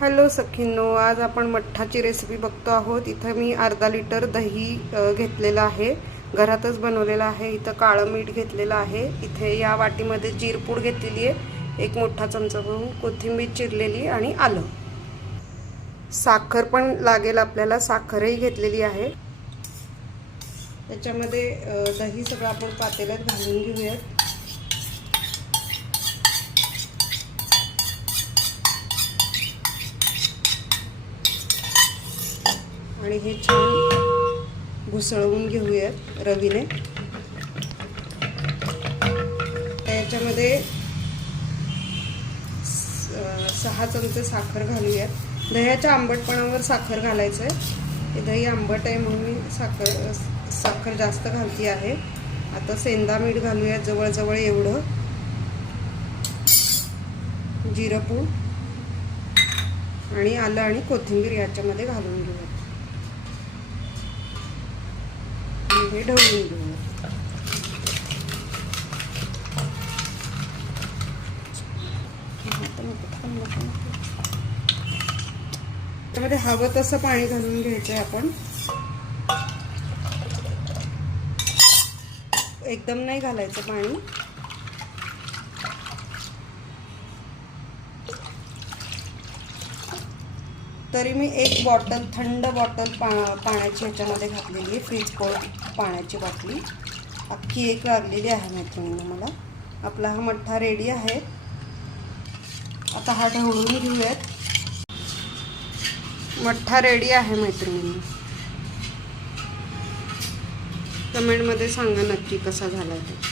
Hello सखींनो, आज आपण मठ्ठाची recipe बघतो आहोत। इथं मी अर्धा लिटर दही घेतलेलं आहे, घरातच बनवलेलं आहे। इथं काळं मीठ घेतलेलं आहे। इथे या वाटीमध्ये जिरपूड घेतलेली आहे, एक मोठा चमचा भरून कोथिंबीर चिरलेली आणि आलं। साखर पण लागेल आपल्याला, साखरही घेतलेली आहे। त्याच्यामध्ये दही सगळं आपण पातेल्यात घालून घेऊयात। आणि हे छान घुसळवून घेऊयात रवीने। त्याच्यामध्ये 6 चमचे साखर घालूयात। दह्याच्या आंबटपणावर साखर घालायचं आहे। हे दही आंबट आहे म्हणून मी साखर जास्त घालती आहे। आता सेंधा मीठ घालूयात जवळ एवढं, जिरपूड आणि आलं आणि कोथिंबीर याच्यामध्ये घालून घेऊयात। हे ढवळून घेऊयात। त्यामध्ये हवं तसं पाणी घालून घ्यायचं आहे आपण, एकदम नाही घालायचं पाणी। तरी मी एक बॉटल, थंड बॉटल पाण्याची ह्याच्यामध्ये घातलेली आहे, फ्रीज कोल्ड पाण्याची बाटली। अख्खी एक लागलेली आहे मैत्रिणींना मला। आपला हा मठ्ठा रेडी आहे। आता हा ढवळून घेऊयात। मठ्ठा रेडी आहे मैत्रिणींना। कमेंटमध्ये सांगा नक्की कसा झाला ते।